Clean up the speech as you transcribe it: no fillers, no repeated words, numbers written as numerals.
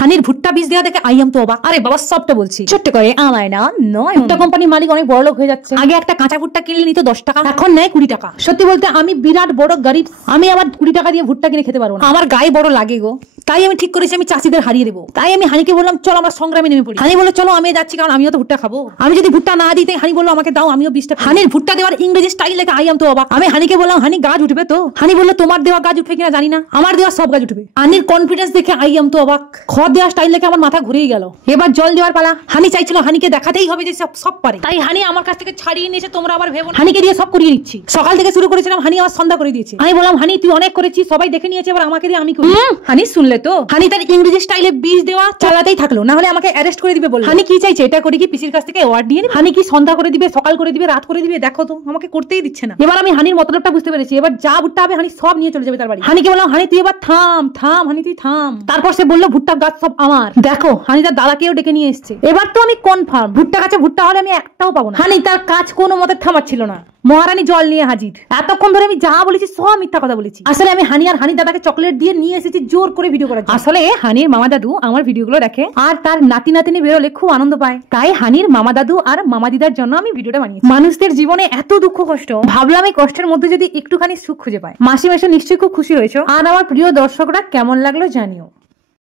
হানির ভুট্টা বীজ দেওয়া দেখে আই এম তো অবাক। আরে বাবা সবটা বলছি, ছোট্ট করে আমায় না নয়। ভুট্টা কোম্পানির মালিক অনেক বড় লোক হয়ে যাচ্ছে। আগে একটা কাঁচা ভুট্টা কিনলে নিত 10 টাকা, এখন নেয় 20 টাকা। সত্যি বলতে আমি বিরাট বড় গরিব, আমি আবার 20 টাকা দিয়ে ভুট্টা কিনে খেতে পারবো না। আমার গায়ে বড় লাগে গো। তাই আমি ঠিক করেছি আমি চাষিদের হারিয়ে দেবো। তাই আমি হানিকে বললাম চলো আমরা সংগ্রামে নেমে পড়ি। হানি বললো চলো আমি যাচ্ছি, কারণ আমিও তো ভুট্টা খাবো। আমি যদি ভুট্টা না দিতে, হানি বললো আমাকে দাও আমিও 20 টাকা। হানির ভুট্টা দেওয়ার ইংরেজি স্টাইল লেখা আই এম তো অবাক। আমি হানিকে বললাম হানি গাছ উঠবে তো? হানি বললো তোমার দেওয়া গাছ উঠবে কিনা জানি না, আমার দেওয়া সব গাছ উঠবে। হানির কনফিডেন্স দেখে আই এম তো অবাক। খড় দেওয়া স্টাইল দেখে আমার মাথা ঘুরেই গেল। এবার জল দেওয়ার পালা। হানি চাইছিল হানিকে দেখাতেই হবে যে সব পারে, তাই হানি আমার কাছ থেকে ছাড়িয়ে নিয়েছে। তোমরা আবার ভেবো হানিকে দিয়ে সব করিয়ে নিচ্ছি। সকাল থেকে শুরু করেছিলাম, হানি আমার সন্ধ্যা করে দিয়েছে। আমি বললাম হানি তুই অনেক করেছিস, সবাই দেখে নিয়েছে, এবার আমাকে দিয়ে আমি করি। হানি শুনলে তো? হানি তার ইংরেজি স্টাইলে বীজ দেওয়া চালাতেই থাকলো, না হলে আমাকে অ্যারেস্ট করে দিবে বলে। হানি কি চাইছে, এটা করে কি পিসির কাছ থেকে অ্যাওয়ার্ড নিয়ে নিবে? হানি কি সন্ধ্যা করে দিবে, সকাল করে দিবে, রাত করে দিবে? দেখো তো আমাকে করতেই দিচ্ছে না। এবার আমি হানির মতলবটা বুঝতে পেরেছি। এবার যা ভুট্টা হবে হানি সব নিয়ে চলে যাবে তার বাড়ি। হানিকে বললাম হানি তুই এবার থাম থাম, হানি তুই থাম। তারপর সে বললো ভুট্টা গাছ সব আমার। দেখো হানি তার দাদাকেও ডেকে নিয়ে এসছে। এবার তো আমি কনফার্ম ভুট্টা গাছে ভুট্টা হলে আমি একটাও পাবো না। হানি তার কাজ কোনো মতে থামাচ্ছিল না। মহারানী জল নিয়ে হাজির। এতক্ষণ ধরে আমি যা বলেছি সব মিথ্যা কথা বলেছি। আসলে আমি হানি আর হানি দাদাকে চকলেট দিয়ে নিয়ে এসেছি জোর করে ভিডিও করার জন্য। আসলে হানির মামা দাদু আমার ভিডিওগুলো দেখে আর তার নাতি নাতিনি বেরোলে খুব আনন্দ পায়, তাই হানির মামা দাদু আর মামা দিদার জন্য আমি ভিডিওটা বানিয়েছি। মানুষদের জীবনে এত দুঃখ কষ্ট, ভাবলাম এই কষ্টের মধ্যে যদি একটুখানি সুখ খুঁজে পায়। মাসি মেশো নিশ্চয়ই খুব খুশি হয়েছে। আর আমার প্রিয় দর্শকরা কেমন লাগলো জানিও।